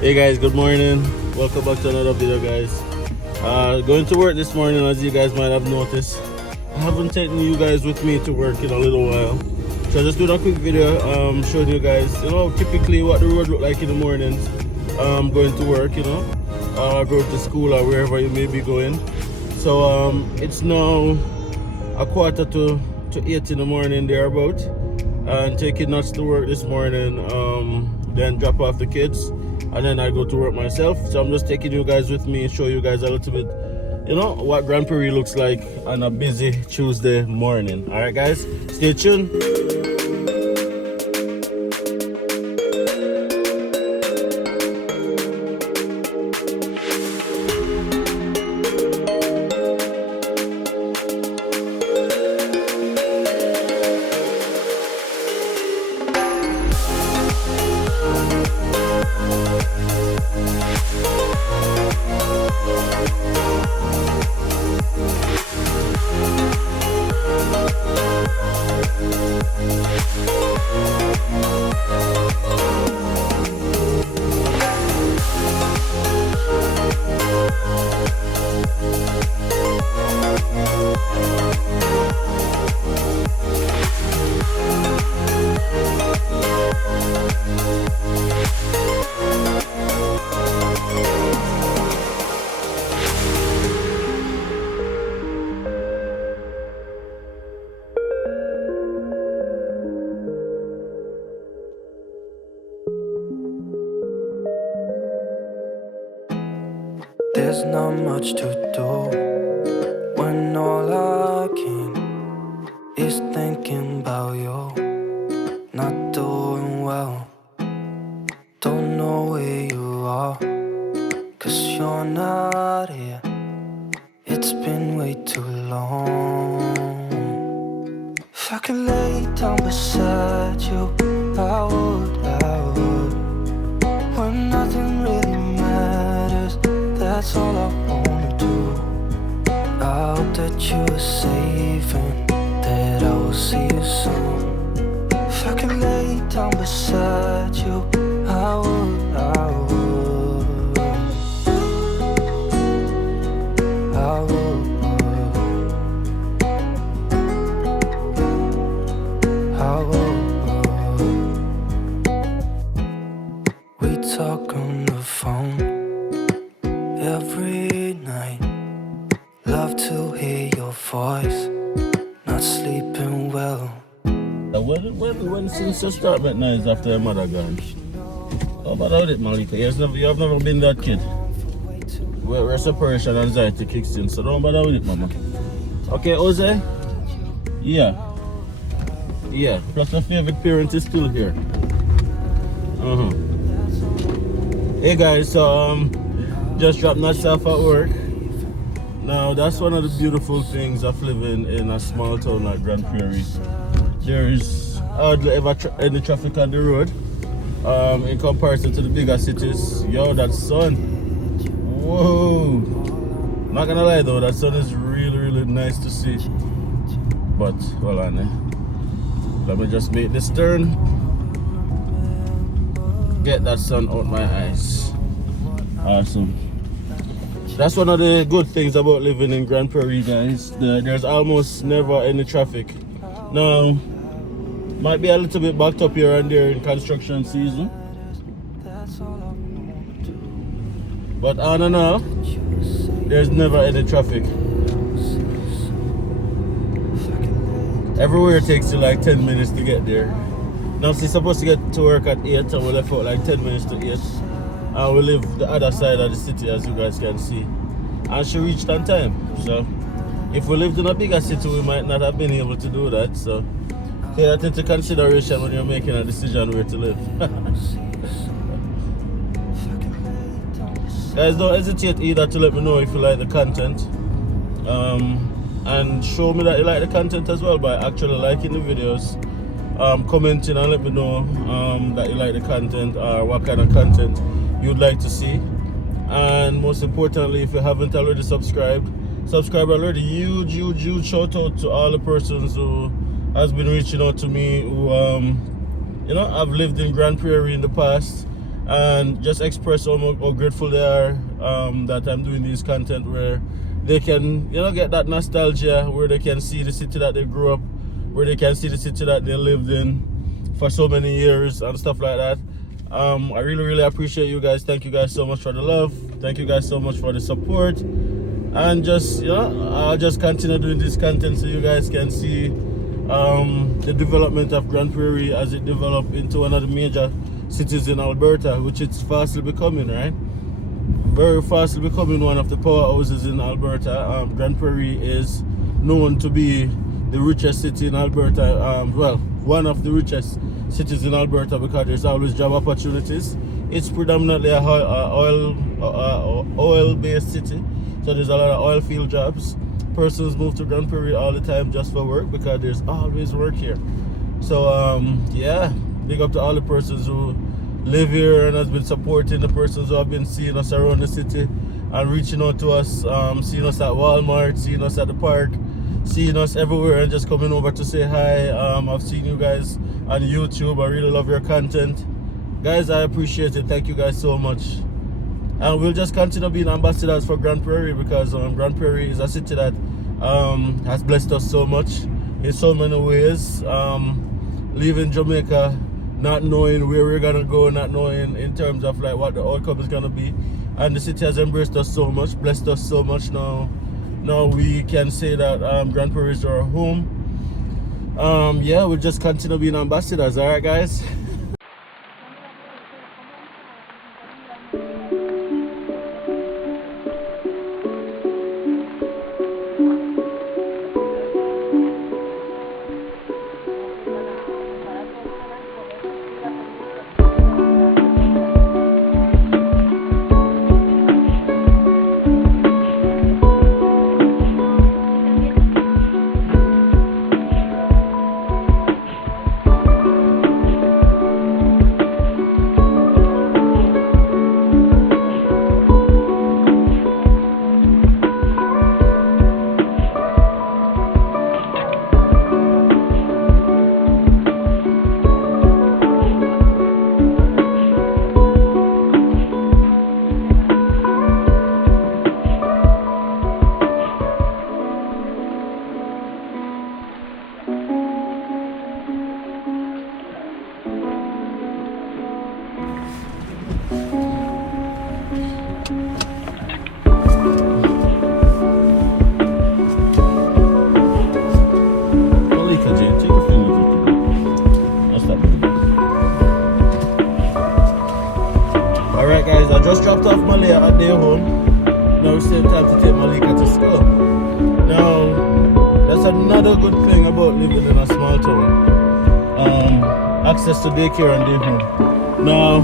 Hey guys, good morning. Welcome back to another video, guys. Going to work this morning, as you guys might have noticed. I haven't taken you guys with me to work in a little while, so just doing a quick video showing you guys, typically what the road look like in the mornings. Going to work, going to school or wherever you may be going. So it's now a quarter to 8 in the morning thereabout, and taking nuts to work this morning. Then drop off the kids, and then I go to work myself. So I'm just taking you guys with me, show you guys a little bit, what Grande Prairie looks like on a busy Tuesday morning. All right, guys, stay tuned. There's not much to do when all I can is thinking about you. Not doing well, don't know where you are, 'cause you're not here. It's been way too long. If I could lay down beside you, I would. When nothing really matters, that's all I wanna do. I hope that you are safe and that I will see you soon. If I could lay down beside you, I would. We talk on the phone every night. Love to hear your voice. Not sleeping well. When since you start at night after your mother gone? How about it, Malika? You have never been that kid. Where separation anxiety kicks in, so don't bother with it, mama. Okay, Jose? Yeah. Plus my favorite parent is still here. Hey guys, so just dropped myself at work. Now that's one of the beautiful things of living in a small town like Grande Prairie. There is hardly ever any traffic on the road in comparison to the bigger cities. Yo, that sun, whoa! Not gonna lie though, that sun is really nice to see. But hold on, let me just make this turn. Get that sun out my eyes. Awesome. That's one of the good things about living in Grande Prairie, guys. There's almost never any traffic. Now, might be a little bit backed up here and there in construction season, but on and off, there's never any traffic. Everywhere it takes you like 10 minutes to get there. Now, she's supposed to get to work at 8, and we left out like 10 minutes to 8. And we live the other side of the city, as you guys can see. And she reached on time. So, if we lived in a bigger city, we might not have been able to do that. So, take that into consideration when you're making a decision where to live. Guys, don't hesitate either to let me know if you like the content. And show me that you like the content as well by actually liking the videos. commenting and let me know that you like the content or what kind of content you'd like to see. And most importantly, if you haven't already subscribed already. Huge shout out to all the persons who has been reaching out to me who I've lived in Grande Prairie in the past, and just express how grateful they are that I'm doing this content where they can get that nostalgia, where they can see the city that they grew up, where they can see the city that they lived in for so many years and stuff like that. I really appreciate you guys. Thank you guys so much for the love. Thank you guys so much for the support. And just I'll just continue doing this content so you guys can see the development of Grande Prairie as it developed into one of the major cities in Alberta, which it's fastly becoming, right? Very fastly becoming one of the powerhouses in Alberta. Grande Prairie is known to be the richest city in Alberta. Well, one of the richest cities in Alberta because there's always job opportunities. It's predominantly a oil-based city, so there's a lot of oil field jobs. Persons move to Grande Prairie all the time just for work because there's always work here. So yeah, big up to all the persons who live here and has been supporting the persons who have been seeing us around the city and reaching out to us, seeing us at Walmart, seeing us at the park, seeing us everywhere and just coming over to say hi. I've seen you guys on YouTube. I really love your content. Guys, I appreciate it. Thank you guys so much. And we'll just continue being ambassadors for Grande Prairie because Grande Prairie is a city that has blessed us so much in so many ways. Leaving Jamaica, not knowing where we're gonna go, not knowing in terms of like what the outcome is gonna be, and the city has embraced us so much, blessed us so much. Now we can say that Grande Prairie is our home. Yeah, we'll just continue being ambassadors. All right, guys. Alright guys, I just dropped off Malia at their home. Now it's time to take Malika to school. Now, that's another good thing about living in a small town. Access to daycare and day home. Now,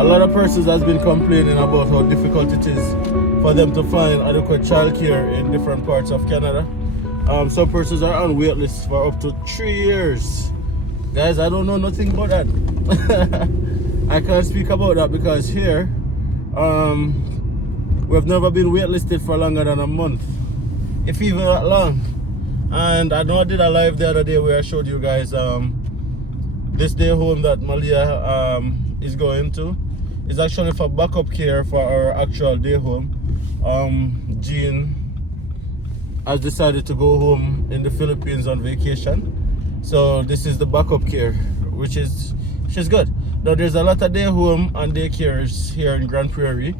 a lot of persons has been complaining about how difficult it is for them to find adequate childcare in different parts of Canada. Some persons are on wait lists for up to 3 years. Guys, I don't know nothing about that. I can't speak about that because here, we've never been waitlisted for longer than a month, if even that long. And I know I did a live the other day where I showed you guys this day home that Malia is going to is actually for backup care for our actual day home. Jean has decided to go home in the Philippines on vacation, so this is the backup care, which is good. Now there's a lot of day home and daycares here in Grande Prairie.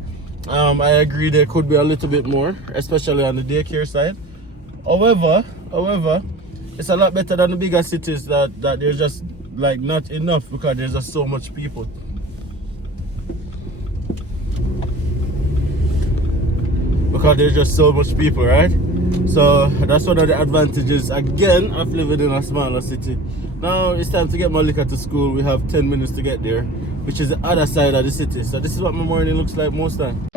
I agree there could be a little bit more, especially on the daycare side. However, it's a lot better than the bigger cities that there's just like not enough because there's just so much people. Because there's just so much people, right? So that's one of the advantages again of living in a smaller city. Now it's time to get Malika to school. We have 10 minutes to get there, which is the other side of the city. So this is what my morning looks like most time.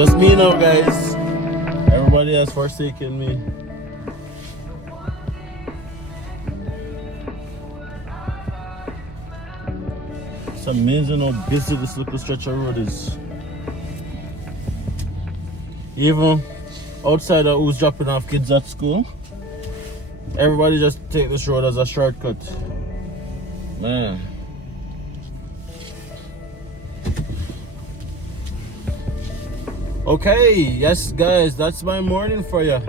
Just me now, guys. Everybody has forsaken me. It's amazing how busy this little stretch of road is. Even outside of who's dropping off kids at school, everybody just take this road as a shortcut. Man. Okay, yes guys, that's my morning for you.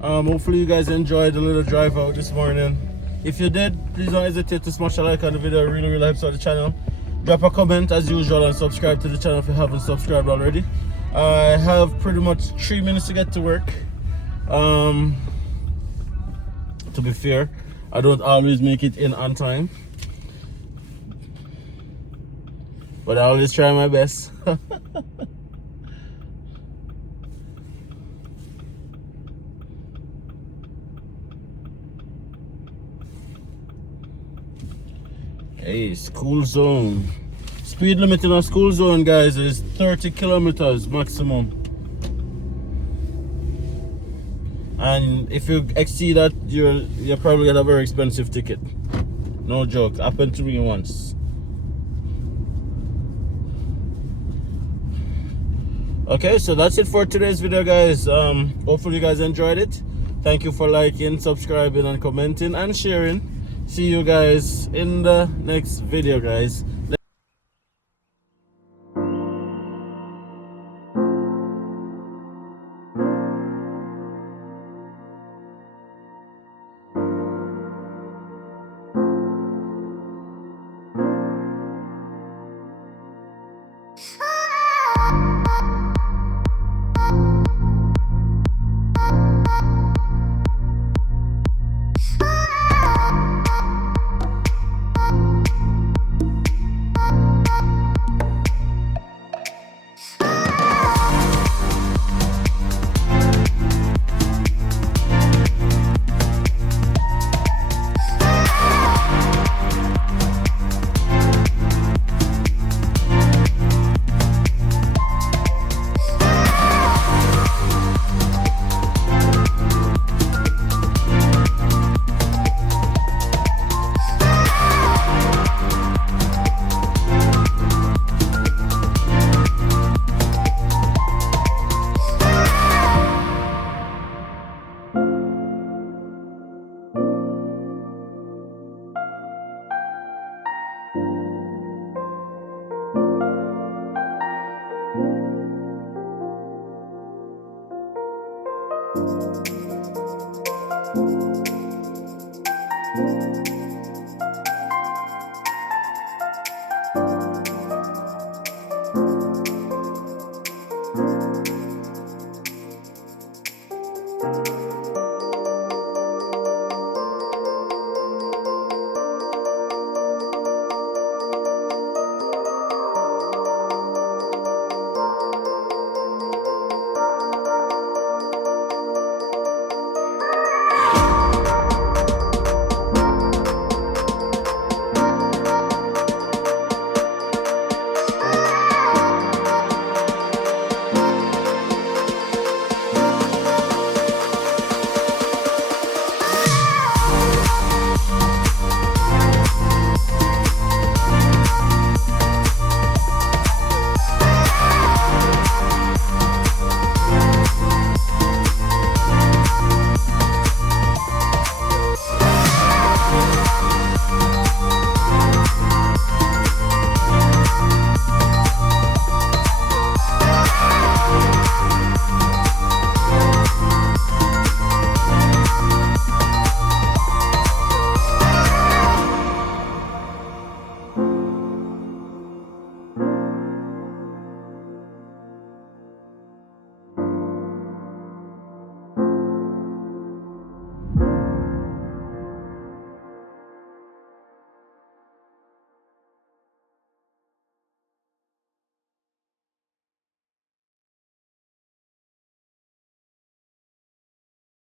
Hopefully you guys enjoyed the little drive out this morning. If you did, please don't hesitate to smash a like on the video. It really helps out the channel. Drop a comment as usual and subscribe to the channel if you haven't subscribed already. I have pretty much 3 minutes to get to work. To be fair, I don't always make it in on time, but I always try my best. Hey, school zone. Speed limit in a school zone, guys, is 30 kilometers maximum. And if you exceed that, you probably get a very expensive ticket. No joke. Happened to me once. Okay, so that's it for today's video, guys. Hopefully you guys enjoyed it. Thank you for liking, subscribing, and commenting and sharing. See you guys in the next video, guys. Thank you.